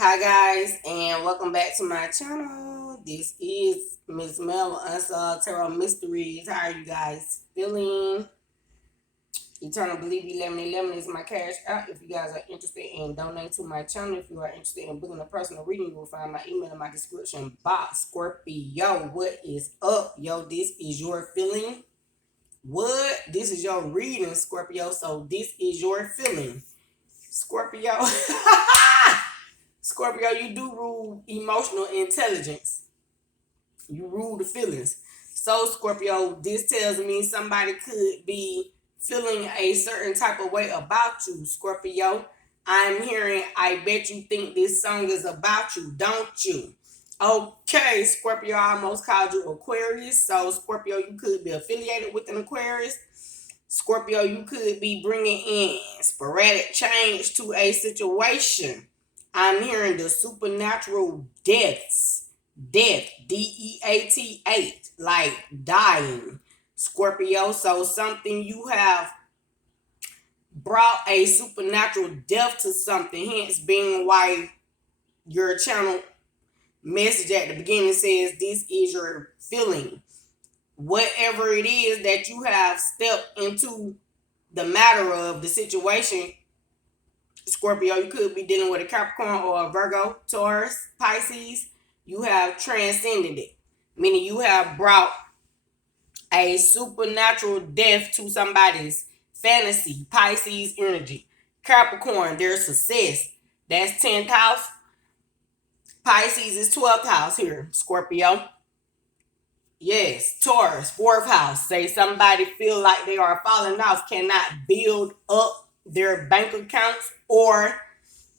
Hi guys, and welcome back to my channel. This is Miss Mel Unsolved Tarot Mysteries. How are you guys feeling? Eternal Believe 1111 is my cash out. If you guys are interested in donating to my channel, if you are interested in booking a personal reading, you will find my email in my description box. Scorpio, what is up? Yo, this is your feeling. What? This is your reading, Scorpio. So this is your feeling. Scorpio. Scorpio, you do rule emotional intelligence. You rule the feelings. So, Scorpio, this tells me somebody could be feeling a certain type of way about you, Scorpio. I'm hearing, I bet you think this song is about you, don't you? Okay, Scorpio, I almost called you Aquarius. So, Scorpio, you could be affiliated with an Aquarius. Scorpio, you could be bringing in sporadic change to a situation. I'm hearing the supernatural deaths. Death, DEAT, like dying. Scorpio, so something you have brought a supernatural death to something, hence being why your channel message at the beginning says this is your feeling. Whatever it is that you have stepped into the matter of the situation, Scorpio, you could be dealing with a Capricorn or a Virgo, Taurus, Pisces. You have transcended it, meaning you have brought a supernatural death to somebody's fantasy, Pisces energy. Capricorn, their success. That's 10th house. Pisces is 12th house here, Scorpio. Yes, Taurus, 4th house. Say somebody feel like they are falling off, cannot build up their bank accounts or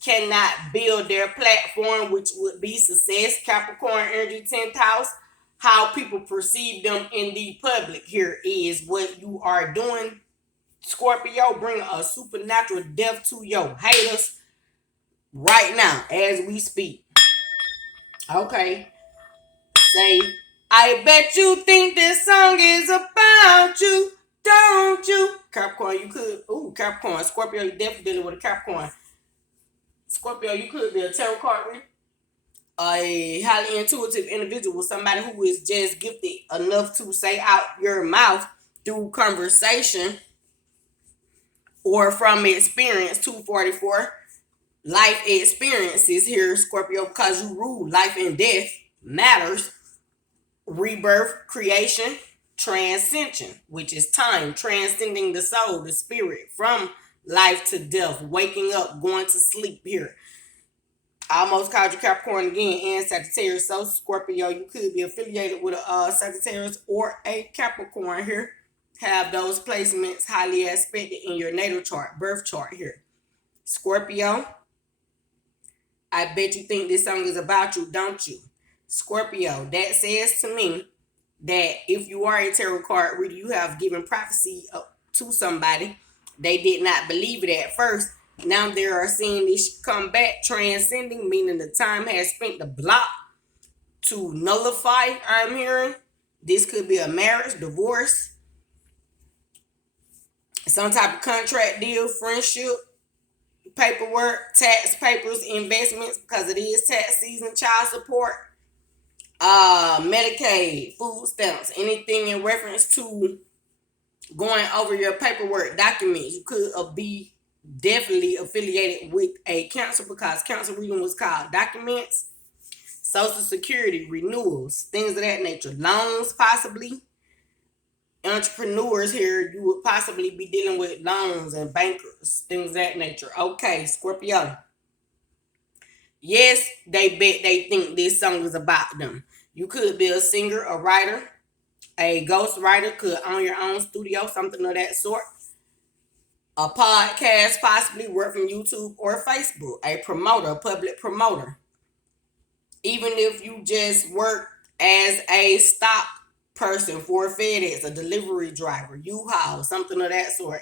cannot build their platform, which would be success. Capricorn energy, 10th house. How people perceive them in the public here is what you are doing. Scorpio, bring a supernatural death to your haters right now as we speak. Okay. Say, I bet you think this song is about you, don't you? Capricorn, you could. Ooh, Capricorn. Scorpio, you definitely dealing with a Capricorn. Scorpio, you could be a tarot card reader, a highly intuitive individual, somebody who is just gifted enough to say out your mouth through conversation or from experience. 244 life experiences here, Scorpio, because you rule life and death matters. Rebirth, creation, transcension, which is time, transcending the soul, the spirit, from life to death, waking up, going to sleep here. I almost called you Capricorn again and Sagittarius. So, Scorpio, you could be affiliated with a Sagittarius or a Capricorn here. Have those placements highly aspected in your natal chart, birth chart here. Scorpio, I bet you think this song is about you, don't you? Scorpio, that says to me that if you are a tarot card reader, you have given prophecy to somebody. They did not believe it at first. Now they are seeing this come back, transcending, meaning the time has spent the block to nullify. I'm hearing this could be a marriage, divorce, some type of contract deal, friendship, paperwork, tax papers, investments, because it is tax season, child support, Medicaid, food stamps, anything in reference to going over your paperwork documents. You could be definitely affiliated with a council because council reading was called documents, social security, renewals, things of that nature, loans possibly. Entrepreneurs here, you would possibly be dealing with loans and bankers, things of that nature. Okay, Scorpio. Yes, they bet they think this song is about them. You could be a singer, a writer, a ghostwriter, could own your own studio, something of that sort. A podcast, possibly work from YouTube or Facebook. A promoter, a public promoter. Even if you just work as a stock person for FedEx, a delivery driver, U-Haul, something of that sort.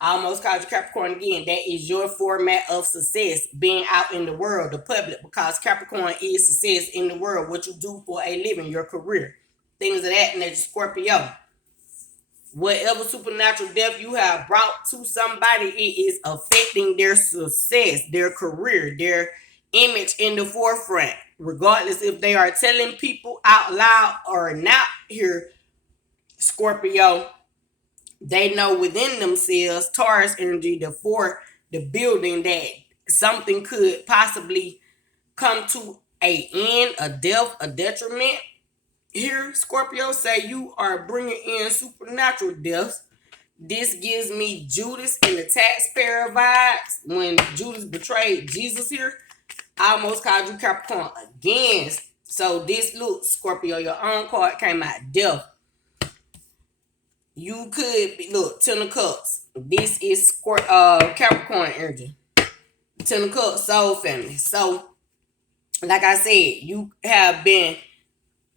I almost called you Capricorn again. That is your format of success, being out in the world, the public, because Capricorn is success in the world, what you do for a living, your career, things of that nature, Scorpio. Whatever supernatural death you have brought to somebody, it is affecting their success, their career, their image in the forefront, regardless if they are telling people out loud or not. Here, Scorpio, they know within themselves, Taurus energy, the building, that something could possibly come to a end, a death, a detriment. Here, Scorpio, say you are bringing in supernatural deaths. This gives me Judas and the taxpayer vibes. When Judas betrayed Jesus here, I almost called you Capricorn again. So this, look, Scorpio, your own card came out, death. You could be, look, Ten of Cups. This is Capricorn energy. Ten of Cups, soul family. So, like I said, you have been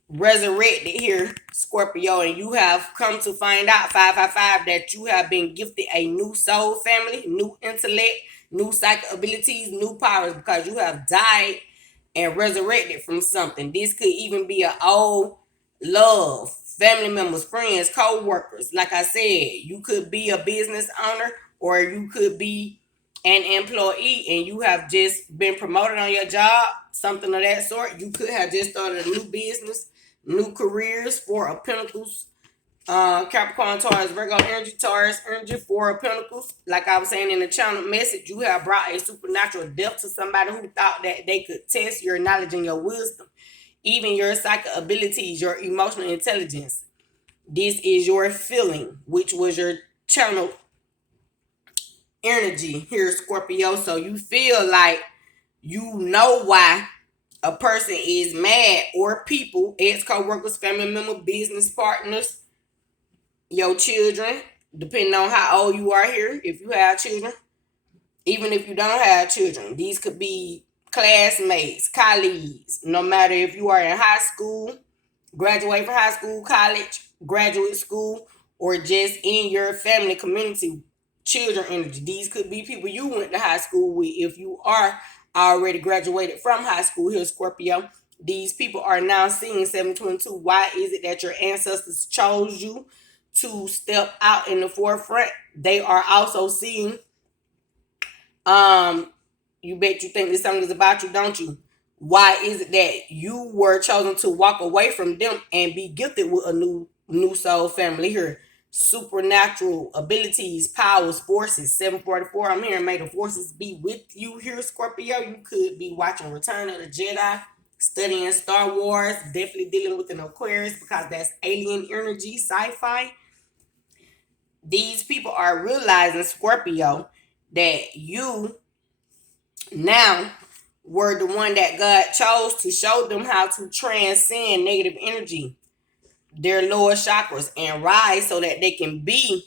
resurrected here, Scorpio, and you have come to find out 555 that you have been gifted a new soul family, new intellect, new psychic abilities, new powers, because you have died and resurrected from something. This could even be an old love, family members, friends, co-workers. Like I said, you could be a business owner or you could be an employee and you have just been promoted on your job, something of that sort. You could have just started a new business, new careers. Four of Pentacles, Capricorn, Taurus, Virgo energy, Taurus energy, Four of Pentacles. Like I was saying in the channel message, you have brought a supernatural depth to somebody who thought that they could test your knowledge and your wisdom, even your psychic abilities, your emotional intelligence. This is your feeling, which was your channel energy here, Scorpio. So you feel like you know why a person is mad, or people, ex co-workers, family member, business partners, your children, depending on how old you are here, if you have children, even if you don't have children. These could be classmates, colleagues, no matter if you are in high school, graduate from high school, college, graduate school, or just in your family community, children energy. These could be people you went to high school with. If you are already graduated from high school here, Scorpio, these people are now seeing 722. Why is it that your ancestors chose you to step out in the forefront? They are also seeing, you bet you think this song is about you, don't you? Why is it that you were chosen to walk away from them and be gifted with a new soul family here? Supernatural abilities, powers, forces. 744. I'm here. May the forces be with you here, Scorpio. You could be watching Return of the Jedi, studying Star Wars, definitely dealing with an Aquarius because that's alien energy, sci-fi. These people are realizing, Scorpio, that you now were the one that God chose to show them how to transcend negative energy, their lower chakras, and rise so that they can be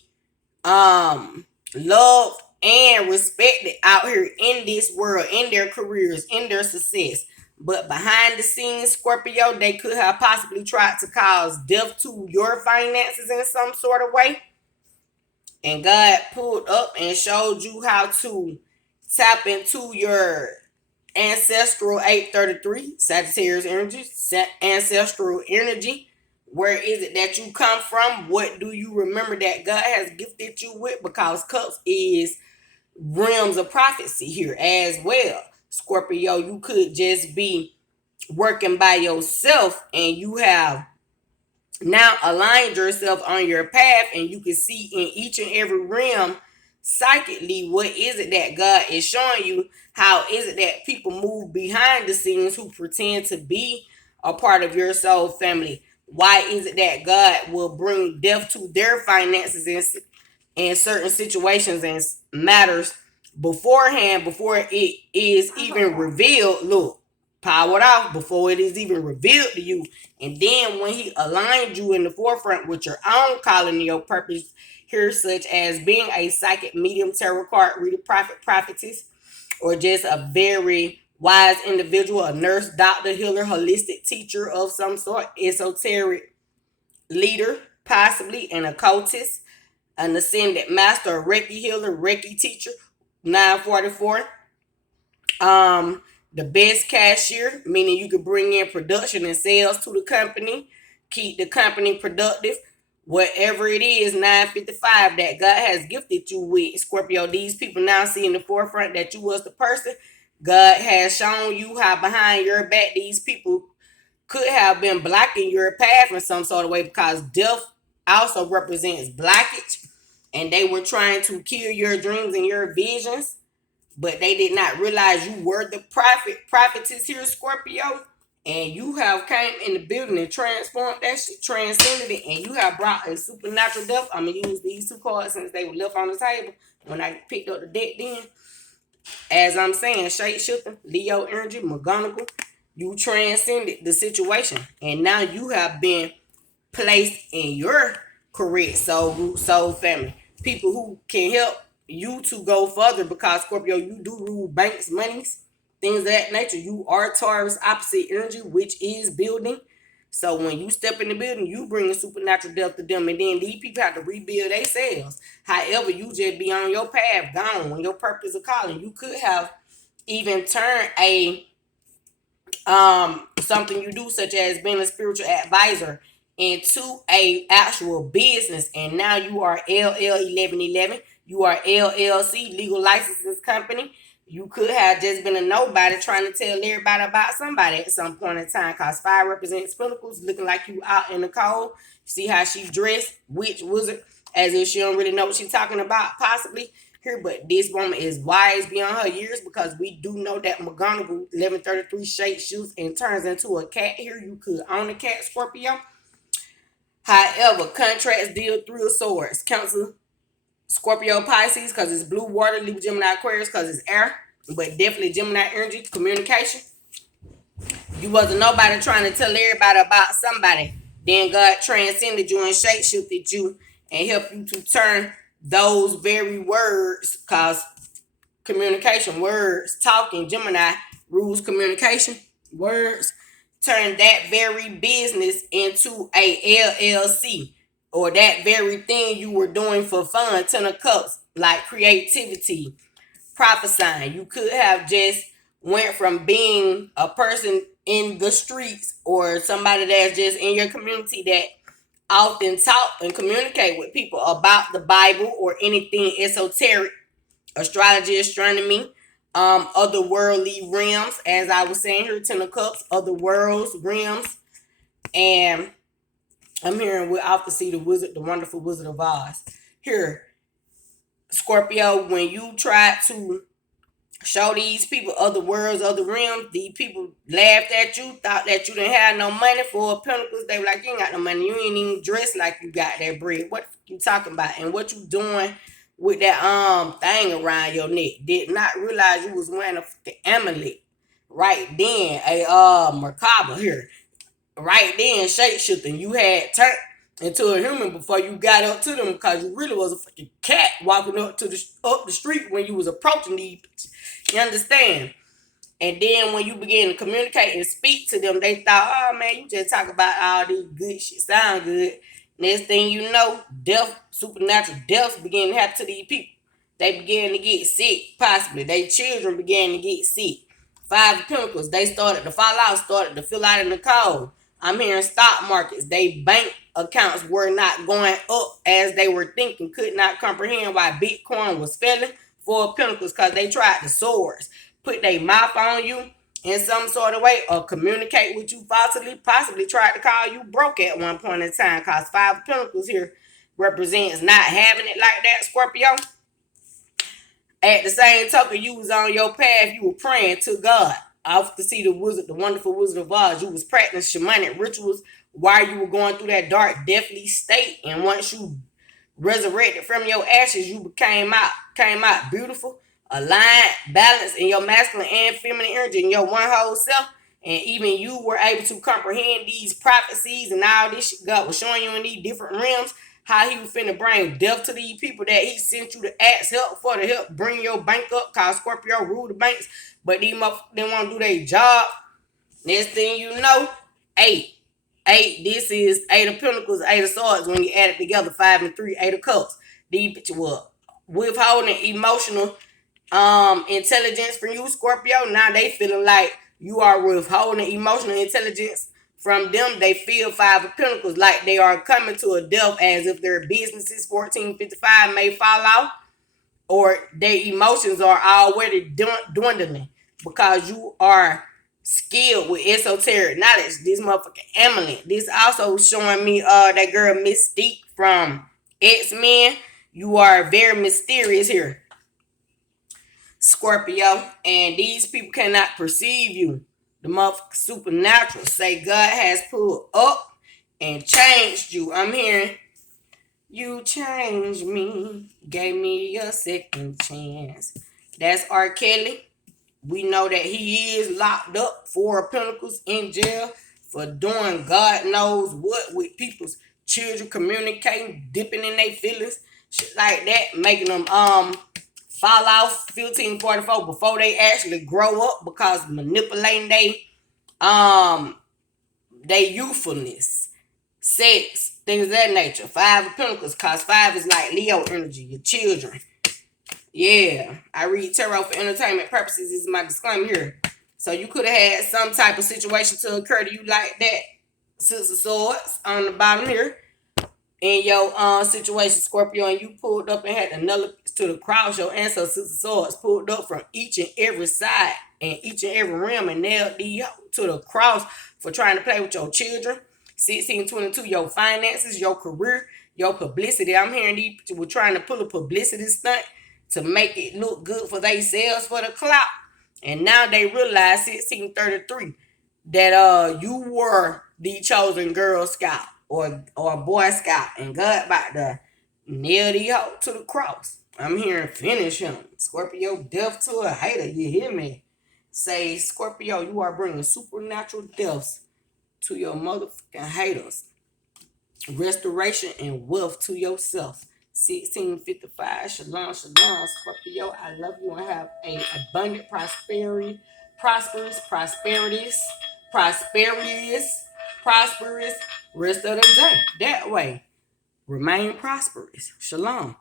loved and respected out here in this world, in their careers, in their success. But behind the scenes, Scorpio, they could have possibly tried to cause death to your finances in some sort of way. And God pulled up and showed you how to tap into your ancestral 833, Sagittarius energy, ancestral energy. Where is it that you come from? What do you remember that God has gifted you with? Because cups is realms of prophecy here as well. Scorpio, you could just be working by yourself and you have now aligned yourself on your path, and you can see in each and every realm psychically what is it that God is showing you. How is it that people move behind the scenes who pretend to be a part of your soul family? Why is it that God will bring death to their finances in certain situations and matters beforehand, before it is even revealed? Look, powered off before it is even revealed to you. And then when he aligned you in the forefront with your own calling and your purpose here, such as being a psychic medium, tarot card reader, prophet, prophetess, or just a very wise individual, a nurse, doctor, healer, holistic teacher of some sort, esoteric leader, possibly an occultist, an ascended master, a Reiki healer, Reiki teacher. 944. The best cashier, meaning you could bring in production and sales to the company, keep the company productive. Whatever it is, 955 that God has gifted you with, Scorpio. These people now see in the forefront that you was the person God has shown you how behind your back these people could have been blocking your path in some sort of way, because death also represents blockage, and they were trying to kill your dreams and your visions, but they did not realize you were the prophetess here, Scorpio, and you have came in the building and transformed that shit, transcended it, and you have brought a supernatural death. I'm gonna use these two cards since they were left on the table when I picked up the deck. Then, as I'm saying, shape shifting, Leo energy, McGonagall, you transcended the situation, and now you have been placed in your correct soul family. People who can help you to go further, because Scorpio, you do rule banks, monies, things of that nature. You are Taurus opposite energy, which is building. So when you step in the building, you bring a supernatural depth to them, and then these people have to rebuild themselves. However, you just be on your path, gone when your purpose of calling. You could have even turned a something you do, such as being a spiritual advisor, into a actual business, and now you are LL1111. You are LLC, legal licenses company. You could have just been a nobody trying to tell everybody about somebody at some point in time, because fire represents pentacles, looking like you out in the cold. See how she dressed, witch, wizard, as if she don't really know what she's talking about, possibly here. But this woman is wise beyond her years, because we do know that McGonagall 1133 shapes, shoots, and turns into a cat. Here you could own a cat, Scorpio. However, contracts deal through swords. Council Scorpio Pisces because it's blue water. Libra Gemini Aquarius because it's air. But definitely Gemini energy, communication. You wasn't nobody trying to tell everybody about somebody. Then God transcended you and shape shifted you and helped you to turn those very words, because communication, words, talking, Gemini rules communication, words, turn that very business into a LLC, or that very thing you were doing for fun, Ten of Cups, like creativity, prophesying. You could have just went from being a person in the streets or somebody that's just in your community that often talk and communicate with people about the Bible or anything esoteric, astrology, astronomy, otherworldly realms, as I was saying here, Ten of Cups, other worlds, realms, and I'm hearing we're off to see the wizard, the wonderful Wizard of Oz. Here, Scorpio, when you try to show these people other worlds, other realms, these people laughed at you, thought that you didn't have no money for Pentacles. They were like, you ain't got no money. You ain't even dressed like you got that bread. What you talking about? And what you doing with that thing around your neck? Did not realize you was wearing the amulet right then. A Merkaba here. Right then, shape shifting. You had turned into a human before you got up to them, because you really was a fucking cat walking up the street when you was approaching these. You understand? And then when you began to communicate and speak to them, they thought, oh man, you just talk about all this good shit, sound good. Next thing you know, death, supernatural deaths began to happen to these people. They began to get sick, possibly. Their children began to get sick. Five of Pentacles, they started to fall out, started to fill out in the cold. I'm hearing stock markets, they bank accounts were not going up as they were thinking, could not comprehend why Bitcoin was failing. Four of Pentacles, because they tried the swords, put their mouth on you in some sort of way, or communicate with you falsely, possibly tried to call you broke at one point in time, because Five of Pentacles here represents not having it like that, Scorpio. At the same token, you was on your path, you were praying to God. Off to see the wizard, the wonderful Wizard of Oz. You was practicing shamanic rituals while you were going through that dark, deathly state. And once you resurrected from your ashes, you came out beautiful, aligned, balanced in your masculine and feminine energy, in your one whole self. And even you were able to comprehend these prophecies and all this shit God was showing you in these different realms, how he was finna bring death to these people that he sent you to ask help for, to help bring your bank up, cause Scorpio rule the banks, but these motherfuckers didn't want to do their job. Next thing you know, eight. This is Eight of Pentacles, Eight of Swords. When you add it together, 5 and 3, Eight of Cups. These bitches were withholding emotional intelligence from you, Scorpio. Now they feeling like you are withholding emotional intelligence from them. They feel Five of Pentacles like they are coming to a death, as if their businesses 1455 may fall off, or their emotions are already dwindling. because you are skilled with esoteric knowledge. This motherfucking amulet. This also showing me that girl Mystique from X-Men. You are very mysterious here, Scorpio, and these people cannot perceive you. The motherfucking supernatural say God has pulled up and changed you. I'm hearing you changed me, gave me a second chance. That's R. Kelly. We know that he is locked up, 4 of Pentacles, in jail for doing God knows what with people's children, communicating, dipping in their feelings, shit like that, making them fall off 1544 before they actually grow up because manipulating they youthfulness, sex, things of that nature. 5 of Pentacles, cause 5 is like Leo energy, your children. Yeah, I read tarot for entertainment purposes. This is my disclaimer here. So you could have had some type of situation to occur to you like that. Six of Swords on the bottom here. In your situation, Scorpio, and you pulled up and had another to the cross. Your ancestors, Six of Swords, pulled up from each and every side and each and every realm and nailed the to the cross for trying to play with your children. 1622, your finances, your career, your publicity. I'm hearing these people were trying to pull a publicity stunt to make it look good for themselves for the clout. And now they realize 1633 that you were the chosen Girl Scout or Boy Scout, and God about to nail the hoe to the cross. I'm hearing finish him. Scorpio, death to a hater. You hear me? Say, Scorpio, you are bringing supernatural deaths to your motherfucking haters. Restoration and wealth to yourself. 1655. Shalom, shalom, Scorpio. I love you and have a abundant prosperity, prosperous rest of the day. That way, remain prosperous. Shalom.